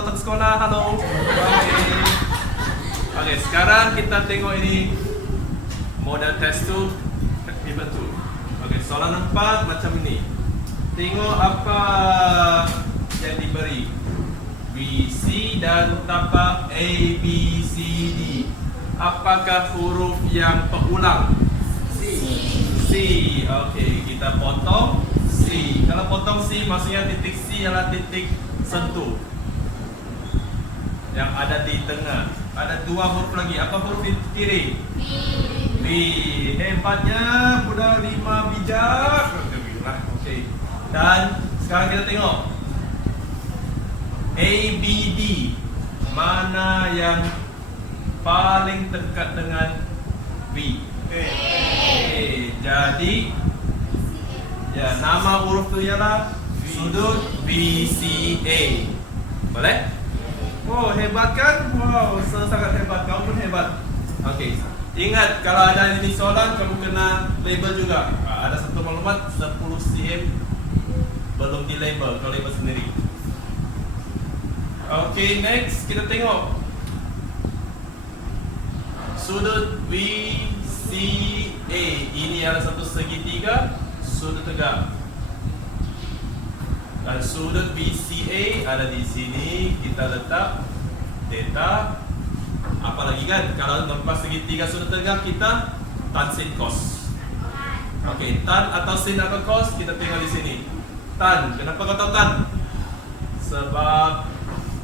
baru datang sekolah. Halo. Oke, sekarang kita tengok ini model test 2, paper 2. Oke, soalan 4 macam ini. Tengok apa yang diberi. B, C dan tapak A, B, C, D. Apakah huruf yang berulang? C. Okey, kita potong C. Kalau potong C, maksudnya titik C adalah titik sentuh yang ada di tengah. Ada dua huruf lagi. Apa huruf di kiri? B. Hebatnya budak 5 bijak. Okey. Dan sekarang kita tengok A, B, D. Mana yang paling dekat dengan B? Jadi ya, nama huruf tu ialah sudut BCA. Boleh? Oh, hebat kan? Wow, sangat hebat. Kau pun hebat. Okey. Ingat, kalau ada ini soalan, kamu kena label juga. Ada satu maklumat 10 cm belum di label, kau label sendiri. Okey, next kita tengok sudut BCA. Ini adalah satu segitiga sudut tegak. Dan sudut BCA ada di sini. Kita letak theta. Apalagi kan, kalau tempat segitiga sudut tegak, kita tan sin cos. Okey, tan atau sin atau cos kita tengok di sini. Tan, kenapa kau tahu tan? Sebab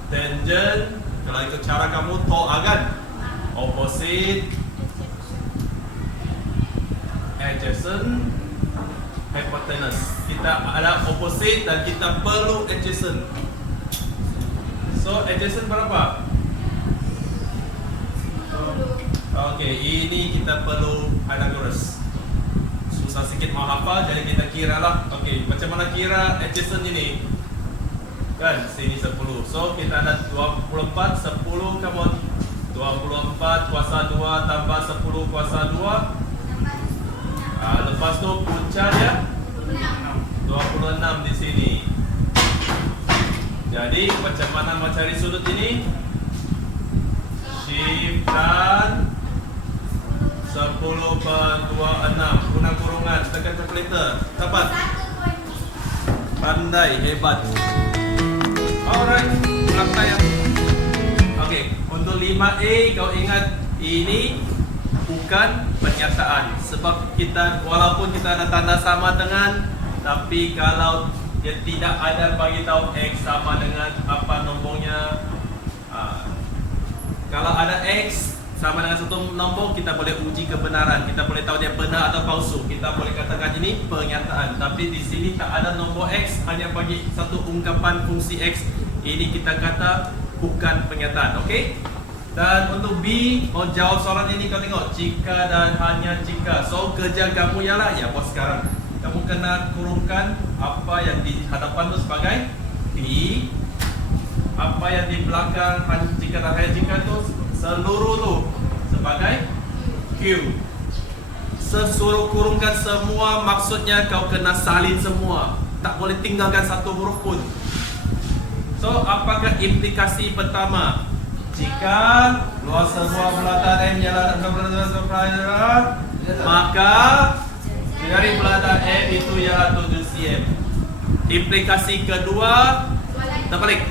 tangent, kalau ikut cara kamu toa kan, opposite, adjacent, hypotenuse. Kita ada opposite dan kita perlu adjacent. So adjacent berapa? Okey, ini kita perlu Pythagoras. Susah sikit mau hafal, jadi kita kira lah. Okey, macam mana kira adjacent ini? Kan, sini 10. So kita ada 24, 10, come on. 24 kuasa 2 tambah 10 kuasa 2. Lepas tu puncaknya 26 di sini. Jadi macam mana mau cari sudut ini? Shift dan 10 per 26. Guna kurungan, tekan kalkulator. Dapat? Pandai, hebat. Alright, belakang ya. Okey, untuk 5A kau ingat ini bukan pernyataan. Sebab kita, walaupun kita ada tanda sama dengan, tapi kalau dia tidak ada bagi tahu X sama dengan apa nombornya. Kalau ada X sama dengan satu nombor, kita boleh uji kebenaran. Kita boleh tahu dia benar atau palsu. Kita boleh katakan ini pernyataan. Tapi di sini tak ada nombor X, hanya bagi satu ungkapan fungsi X. Ini kita kata bukan pernyataan. Okey? Dan untuk B, mau jawab soalan ini kau tengok jika dan hanya jika. So kerja kamu ialah, ya buat sekarang kamu kena kurungkan apa yang di hadapan tu sebagai P, apa yang di belakang jika dan hanya jika tu seluruh tu sebagai Q. Sesuruh kurungkan semua, maksudnya kau kena salin semua. Tak boleh tinggalkan satu huruf pun. So apakah implikasi pertama? Jika luas semua bulatan M ialah maka dari bulatan M itu ialah 7 cm. Implikasi kedua terbalik.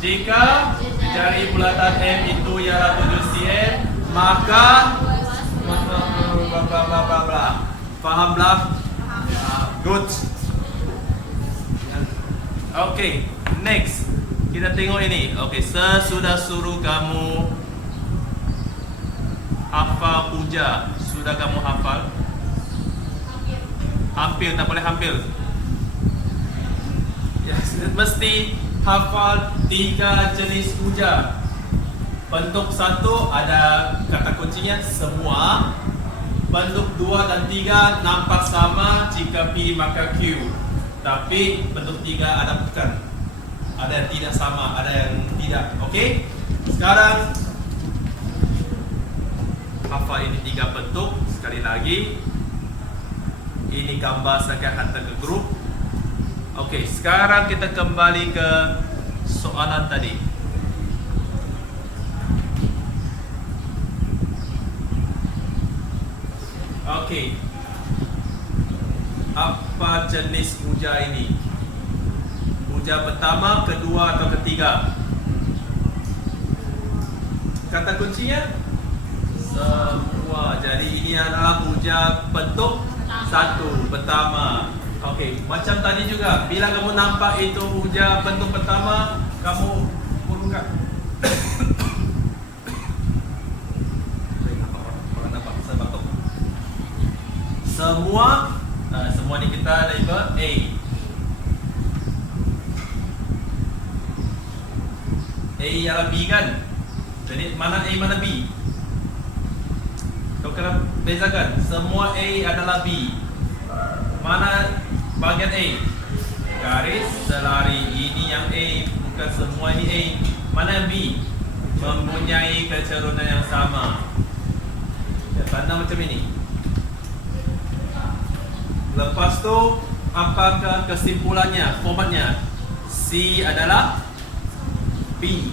Jika dari bulatan M itu ialah 7 cm, maka fahamlah? Good. Okay, next kita tengok ini. Okay, sesudah suruh kamu hafal puja, sudah kamu hafal? Hampir, tak boleh hampir. Ya, mesti hafal 3 jenis puja. Bentuk 1 ada kata kuncinya semua. Bentuk 2 dan 3 nampak sama, jika P maka Q. Tapi bentuk 3 ada bukan. Ada yang tidak sama, ada yang tidak. Okey? Sekarang hafal ini 3 bentuk. Sekali lagi, ini gambar saya akan hantar ke grup. Okey, sekarang kita kembali ke soalan tadi. Okey. Apa jenis uja ini? Uja pertama, kedua atau ketiga? Kata kuncinya semua. Jadi ini adalah uja bentuk satu, pertama. Okey, macam tadi juga, bila kamu nampak itu uja bentuk pertama, kamu buka. Semua, semua ni kita label A. A ialah B kan? Jadi mana A mana B? Kau kena bezakan. Semua A adalah B. Mana bahagian A? Garis selari. Ini yang A, bukan semua ini A. Mana yang B? Mempunyai kecerunan yang sama. Ya, tanda macam ini. Lepas tu, apakah kesimpulannya, formatnya? C adalah B.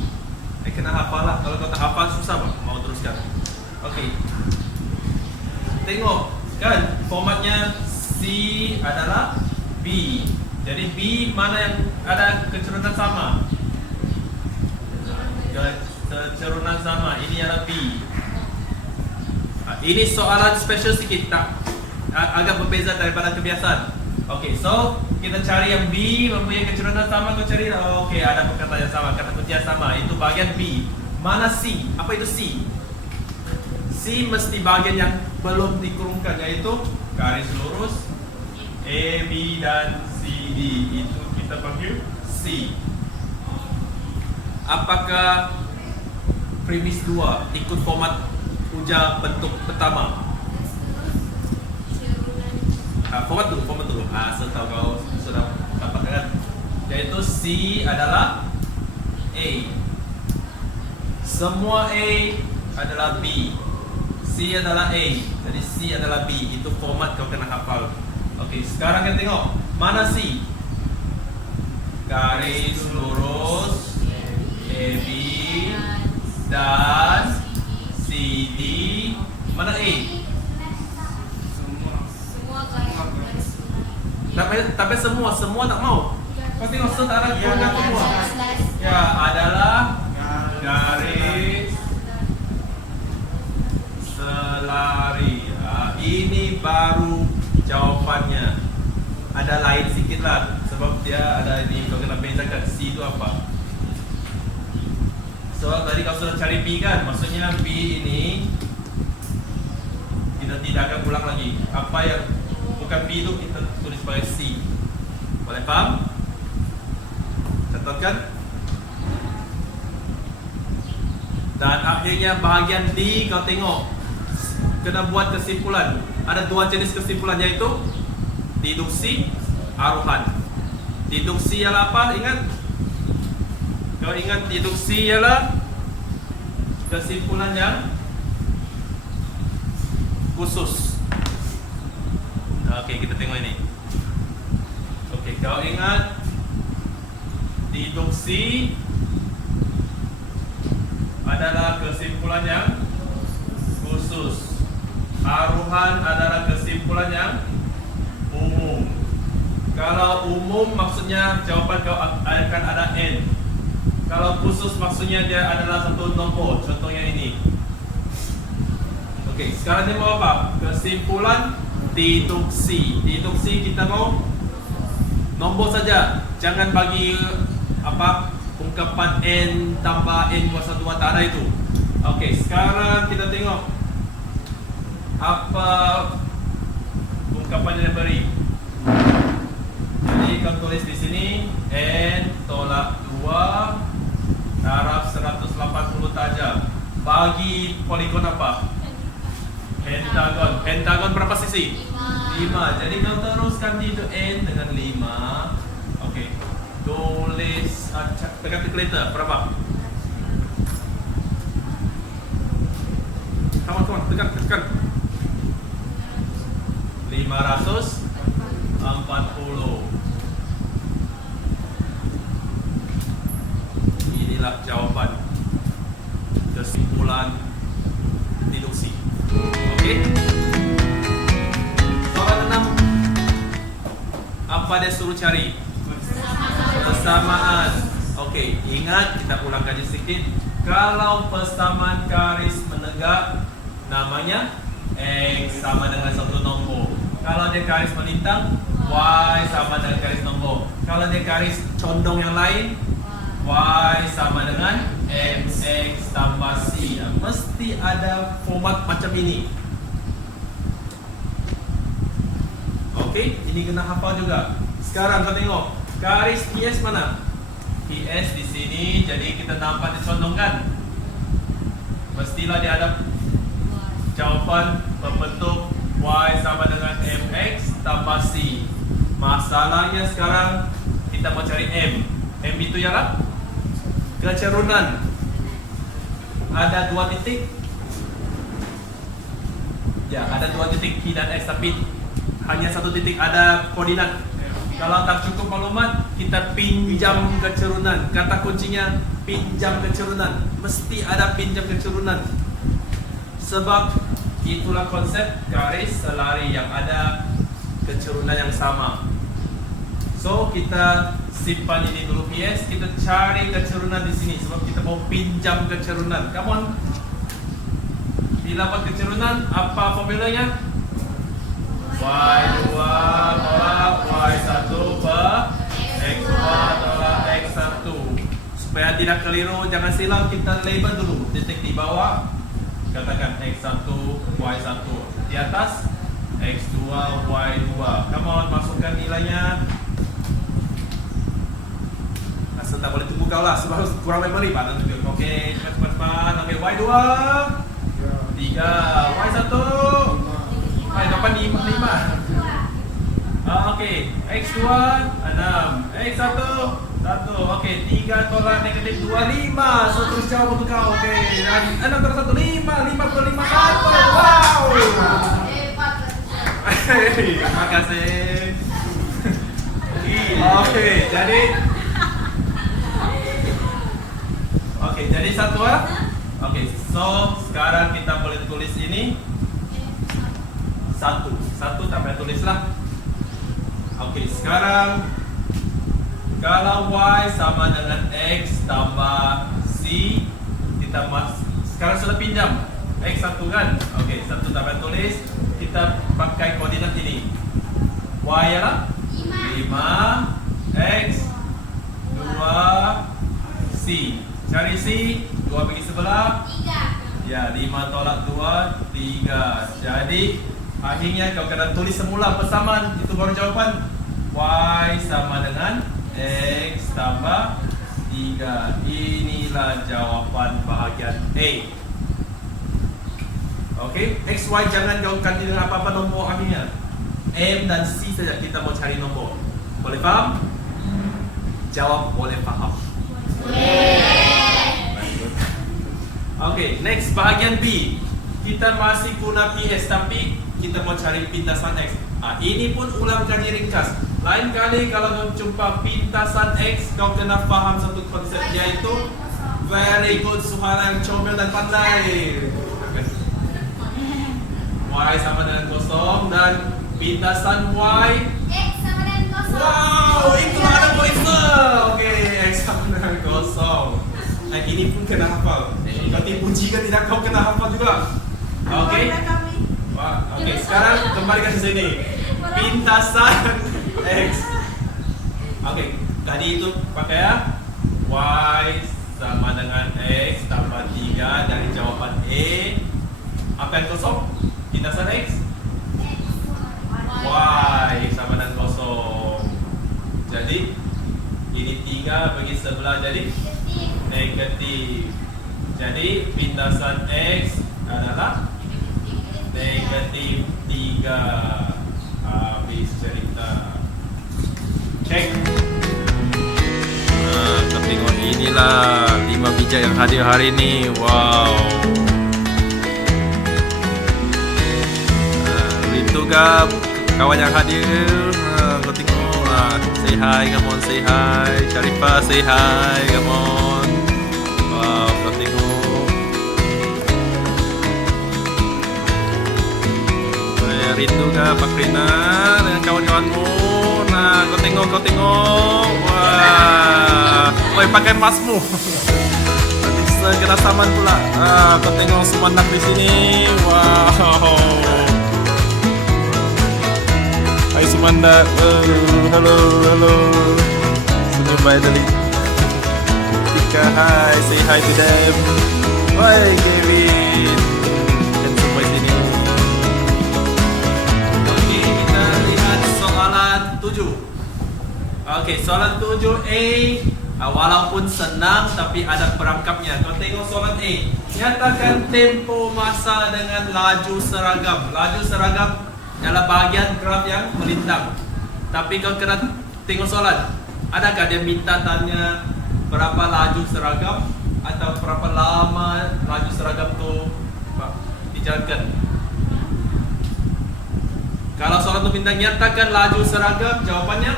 Kena hafal lah. Kalau kau tak hafal, susah bang. Mau teruskan. Okey. Tengok, kan? Formatnya C adalah B. Jadi B mana yang ada kecerunan sama? Kecerunan sama. Ini adalah B. Ini soalan special sikit tak? Agak berbeza daripada kebiasaan. Okey, so kita cari yang B mempunyai kecerunan sama. Kau cari, okey, ada perkataan yang sama, kata kunci yang sama. Itu bahagian B. Mana C? Apa itu C? C mesti bahagian yang belum dikurungkan, iaitu garis lurus A, B dan C, D. Itu kita panggil C. Apakah premis 2 ikut format uja bentuk pertama? Format dulu. Setahu kau sudah dapatkan. Yaitu C adalah A. Semua A adalah B. C adalah A. Jadi C adalah B. Itu format kau kena hafal. Okey, sekarang kita tengok. Mana C? Garis lurus AB dan CD. Mana A? Tapi semua tak mau. Kau tengok setara keluarga semua. Ya, adalah garis selari. Ini baru jawapannya. Ada lain sikit lah, sebab dia ada ini. Kau kena bezakan C itu apa. So tadi kau sudah cari B kan? Maksudnya B ini kita tidak akan ulang lagi. Apa yang bukan B itu kita tulis sebagai C. Boleh faham? Catatkan. Dan akhirnya bahagian D kau tengok. Kena buat kesimpulan. Ada dua jenis kesimpulan, yaitu deduksi, aruhan. Deduksi ialah apa? Ingat? Kau ingat deduksi ialah kesimpulan yang khusus. Okey, kita tengok ini. Okey, kau ingat deduksi adalah kesimpulan yang khusus. Aruhan adalah kesimpulan yang umum. Kalau umum maksudnya jawapan kau akan ada N. Kalau khusus maksudnya dia adalah satu nombor. Contohnya ini. Okey, sekarang dia mau apa? Kesimpulan deduksi. Deduksi kita mau nombor saja. Jangan bagi apa ungkapan N tambah N kuasa 2, tak ada itu. Okey, sekarang kita tengok apa ungkapan yang diberi. Jadi kau tulis di sini N tolak 2 darab 180 tajam. Bagi poligon apa? Pentagon. Pentagon berapa sisi? 5. Jadi kau teruskan di itu N dengan 5. Okey. Tulis tekan calculator berapa? Kawan-kawan, tekan 540. Inilah jawapan kesimpulan deduksi. Okey. Apa dia suruh cari? Persamaan. Okey, ingat kita ulang kaji sedikit. Kalau persamaan garis menegak, namanya X sama dengan satu nombor. Kalau dia garis melintang, Y sama dengan garis nombor. Kalau dia garis condong yang lain, Y sama dengan MX tambah C. Mesti ada format macam ini. Okey, ini kena hafal juga. Sekarang kau tengok, garis PS mana? PS di sini, jadi kita nampak dicondongkan. Mestilah dia ada jawapan berbentuk Y sama dengan MX tambah C. Masalahnya sekarang kita mau cari M. M itu ialah kecerunan. Ada 2 titik. Ya, ada 2 titik Q dan X, tapi hanya 1 titik ada koordinat. Kalau tak cukup maklumat, kita pinjam kecerunan. Kata kuncinya pinjam kecerunan. Mesti ada pinjam kecerunan. Sebab itulah konsep garis selari yang ada kecerunan yang sama. So kita simpan ini dulu PS, kita cari kecerunan di sini sebab kita mau pinjam kecerunan. Come on. Bila dapat kecerunan, apa formulanya? Y2 tolak Y1 per X2 tolak X1. Supaya tidak keliru, jangan silap, kita label dulu titik di bawah. Katakan X1, Y1. Di atas X2, Y2. Come on, masukkan nilainya. Asal tak boleh tunggu kau lah, sebab kurang memory Pak nanti. Okey, cepat-cepat. Okey, Y2 3, Y1 dapat 5. Okey, X2 6, X1 1. Okey, 3 tolak negatif 2 5. So terus jawab untuk kau. Okey, dan 6 tolak 1 5, 5 per 5 1. Wow. Terima kasih. Okey, jadi satu ah. Okey, so sekarang kita boleh tulis ini 1 tambah tulislah. Okey, sekarang kalau Y sama dengan X tambah C, kita sekarang sudah pinjam X1 kan? Okey, 1 tambah tulis, kita pakai koordinat ini. Y ialah 5, X 2, C. Cari C, 2 bagi sebelah 3. Ya, 5 tolak 2, 3. Jadi akhirnya kau kena tulis semula persamaan. Itu baru jawapan. Y sama dengan X tambah 3. Inilah jawapan bahagian A. Okey, X, Y jangan kau ganti dengan apa-apa nombor akhirnya. M dan C saja kita mau cari nombor. Boleh faham? Jawab boleh faham. Okey, next bahagian B. Kita masih guna PS tapi kita mau cari pintasan X. Ini pun ulang kaji ringkas. Lain kali kalau kau jumpa pintasan X, kau kena faham satu konsep, yaitu very good, Suhara yang comel dan pandai. Y sama dengan kosong dan pintasan Y X sama dengan kosong. wow, itu ada pointer. Okey, X sama dengan kosong. Ini pun kena hafal. Nanti puji kan tidak kau kena hafal juga. Okey. Okey, sekarang kembali ke sini. Pintasan X. Okey, tadi itu pakai ya. Y sama dengan X tambah 3 dari jawapan A. Apa yang kosong? Pintasan X. Y sama dengan kosong. Jadi ini 3 bagi sebelah jadi negatif. Jadi pintasan X adalah negatif 3. Habis cerita. Cek. Kita tengok inilah 5 bijak yang hadir hari ini. Wow. Itu kan kawan yang hadir. Kau tengok. Say hi, come on, say hi. Sharifah, say hi, come on. Wow, kau tengok. Saya rindu kan Pak Rina dengan kawan-kawanmu. Kau tengok, kau tengok. Wah. Oi, pakai masmu. Bisa kena saman pula. Kau tengok Sumandak di sini. Wow. Hai Sumandak. Halo, halo. Senyum baik tadi. Tika, hai. Say hi to them. Hai Kevin. Handsome boy sini. Okey, kita lihat soalan 7. Okey, soalan 7A. Walaupun senang tapi ada perangkapnya. Kau tengok soalan A. Nyatakan tempo masa dengan laju seragam. Laju seragam adalah bahagian graf yang melintang. Tapi kau kena tengok soalan. Adakah dia minta tanya berapa laju seragam atau berapa lama laju seragam tu dijalankan? Kalau soalan tu minta nyatakan laju seragam, jawapannya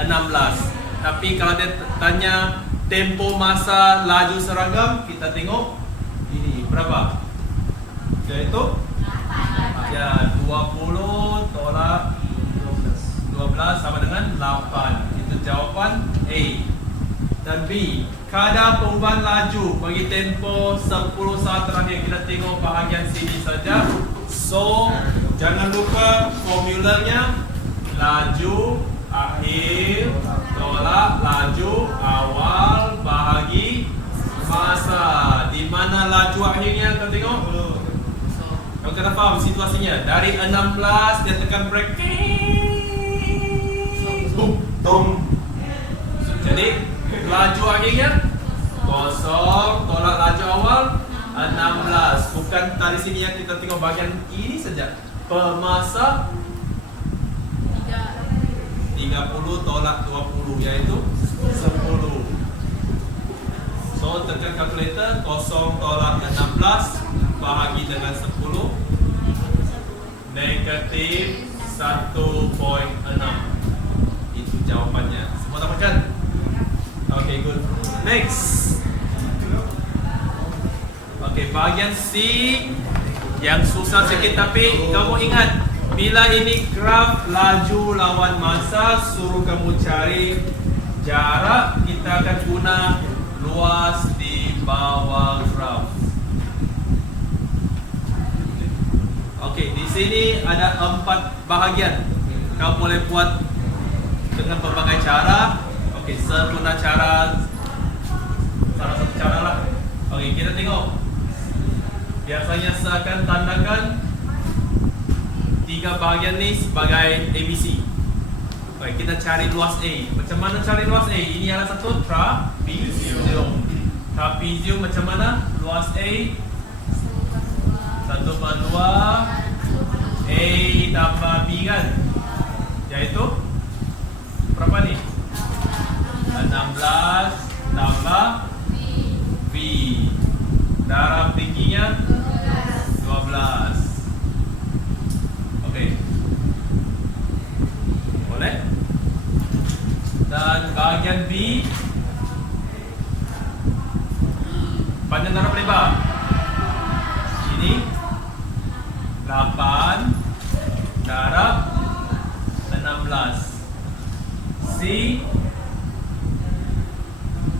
16. Tapi kalau dia tanya tempo masa laju seragam, kita tengok ini berapa? Yaitu ya 20 tolak 12 sama dengan 8. Itu jawapan A. Dan B, kadar perubahan laju bagi tempo 10 saat terakhir. Kita tengok bahagian sini saja. So, jangan lupa formulanya laju akhir tolak laju awal bahagi masa. Di mana laju akhirnya kau tengok? Kau kena faham situasinya. Dari 16 dia tekan brake. Tum. Jadi laju akhirnya kosong tolak laju awal 16. Bukan dari sini yang kita tengok bahagian ini saja. Pemasa 30 tolak 20 yaitu 10. So tekan kalkulator, kosong tolak 16 bahagi dengan 10 negatif 1.6. Itu jawapannya. Semua dapatkan? Okay, good. Next. Okay, bahagian C yang susah sikit tapi kamu ingat, bila ini graf laju lawan masa, suruh kamu cari jarak, kita akan guna luas di bawah graf. Okey, di sini ada 4 bahagian. Kau boleh buat dengan berbagai cara. Okey, seguna cara salah satu cara lah. Okey, kita tengok. Biasanya saya akan tandakan 3 bahagian ni sebagai ABC. Baik, kita cari luas A. Macam mana cari luas A? Ini adalah satu trapezium. Trapezium macam mana? Luas A 1/2 A tambah B kan? Iaitu berapa ni? 16 tambah B. Darab tingginya 12. Okey. Boleh? Dan bahagian B, panjang darab lebar. Ini 8 darab 16. C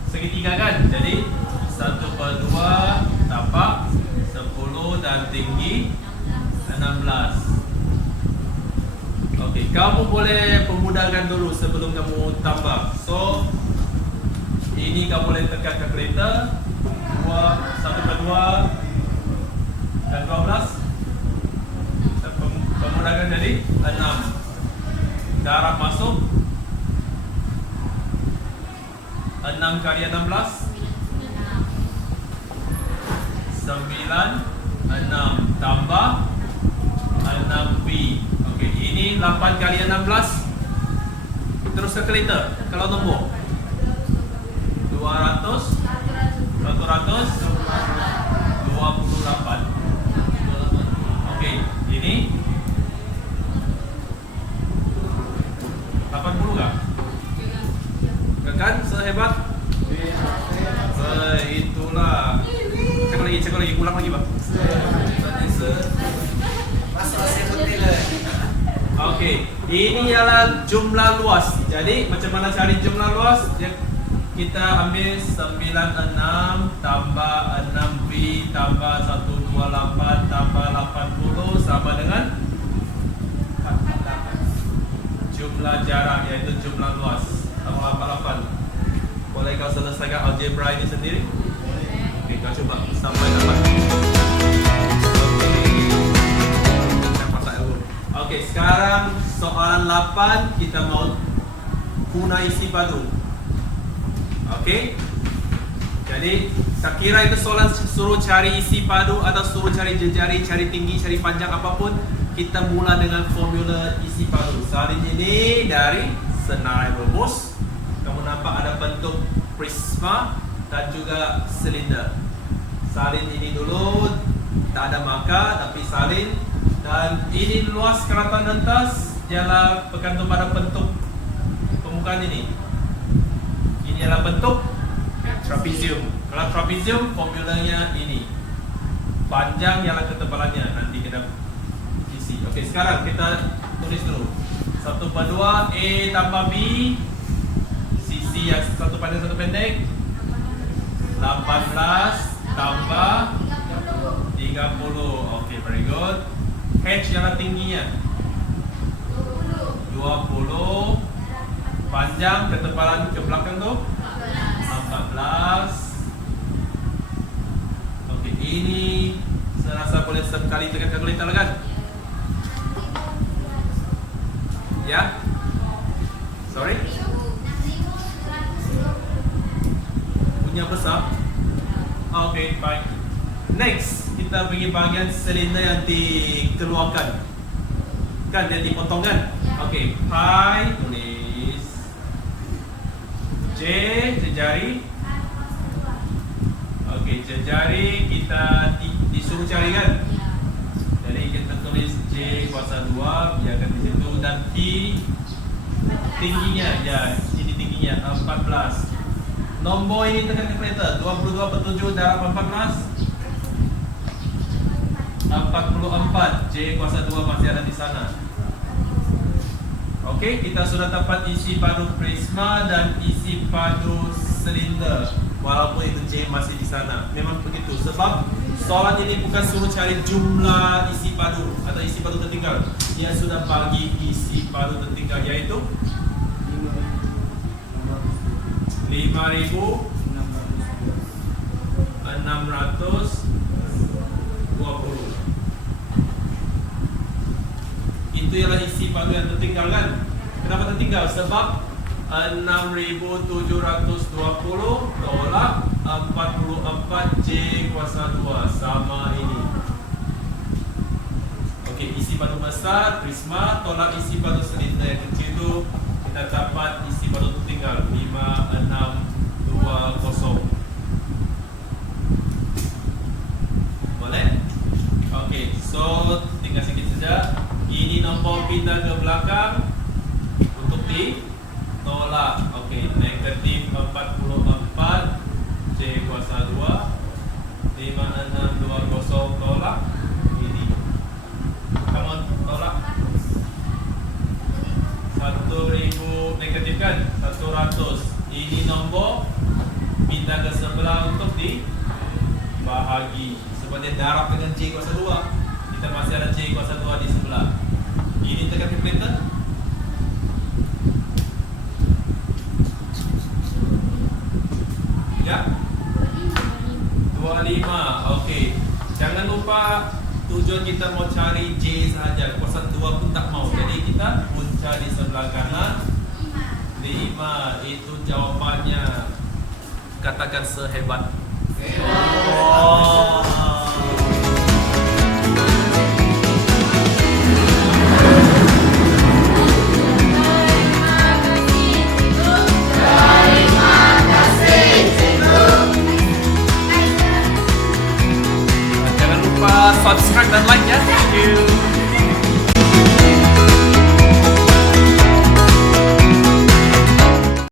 segitiga kan? Jadi 1/2 tapak 10 dan tinggi 16. Okey, kamu boleh pemudahkan dulu sebelum kamu tambah. So, ini kamu boleh tekan kalkulator 1/2 dan 12. Pemudahkan jadi 6. Darab masuk 6 kali 16 9, 6 tambah 6B. Okey, ini 8 kali 16. Terus kalkulator. Kalau nombor 200 128. Okey, ini 80 kah? Kan sehebat? Itulah. Cek lagi, ulang lagi, Bang. Masuk asyik putih lah. Okey. Ini ialah jumlah luas. Jadi macam mana cari jumlah luas? Kita ambil 96 tambah 6B tambah 128 tambah 80 sama dengan jumlah jarak, iaitu jumlah luas. Tambah 88. Boleh kau selesaikan algebra ini sendiri? Okey, kau cuba sampai dapat. Okey, sekarang soalan 8 kita mau guna isi padu. Okey. Jadi, saya kira itu soalan suruh cari isi padu atau suruh cari jejari, cari tinggi, cari panjang apapun, kita mula dengan formula isi padu. Salin ini dari senarai rebus. Kamu nampak ada bentuk prisma dan juga silinder. Salin ini dulu tak ada markah tapi salin. Dan ini luas keratan atas ialah bergantung pada bentuk permukaan ini. Ini adalah bentuk trapezium. Kalau trapezium formulanya ini. Panjang ialah ketebalannya. Nanti kita isi. Okey, sekarang kita tulis dulu. 1/2 A tambah B. Sisi yang satu panjang satu pendek. 18 tambah 30. Okey, very good. H ialah tingginya 20. Panjang ketebalan ke belakang tu 14. Okey, ini saya rasa boleh sekali tekan kalkulator kan? Ya? Sorry? Punya besar? Okey, baik. Next, kita pergi bahagian silinder yang dikeluarkan. Kan, yang dipotong kan? Okey, pi tulis. J, jejari. Okey, jejari kita disuruh cari kan? Jadi kita tulis J kuasa 2, biarkan di situ. Dan T, tingginya, ya, ini tingginya 14. Nombor ini tekan kalkulator. 22/7 darab 14. 44. J kuasa 2 masih ada di sana. Okey, kita sudah dapat isi padu prisma dan isi padu silinder. Walaupun itu J masih di sana. Memang begitu. Sebab soalan ini bukan suruh cari jumlah isi padu atau isi padu tertinggal. Dia sudah bagi isi padu tertinggal, iaitu 5.620. Itu ialah isi padu yang tertinggal kan? Kenapa tertinggal? Sebab 6.720 tolak 44 J kuasa 2 sama ini. Okey, isi padu besar prisma tolak isi padu silinder yang kecil tu, kita dapat isi padu tertinggal 5620. Boleh? Okey, so tinggal sikit saja. Ini nombor pindah ke belakang untuk ditolak. Okey, negatif 44 J kuasa 2 5620 tolak ini. Come on, tolak 1000 negatif kan? 100. Ini nombor pindah ke sebelah untuk dibahagi. Sebab dia darab dengan J kuasa 2. Kita masih ada J kuasa 2 di sebelah. Ini tekan kalkulator. Ya. 25. Okey. Jangan lupa tujuan kita mau cari J sahaja. Kuasa 2 pun tak mau. Jadi kita punca di sebelah kanan. 5. Itu jawapannya. Katakan sehebat. Oh.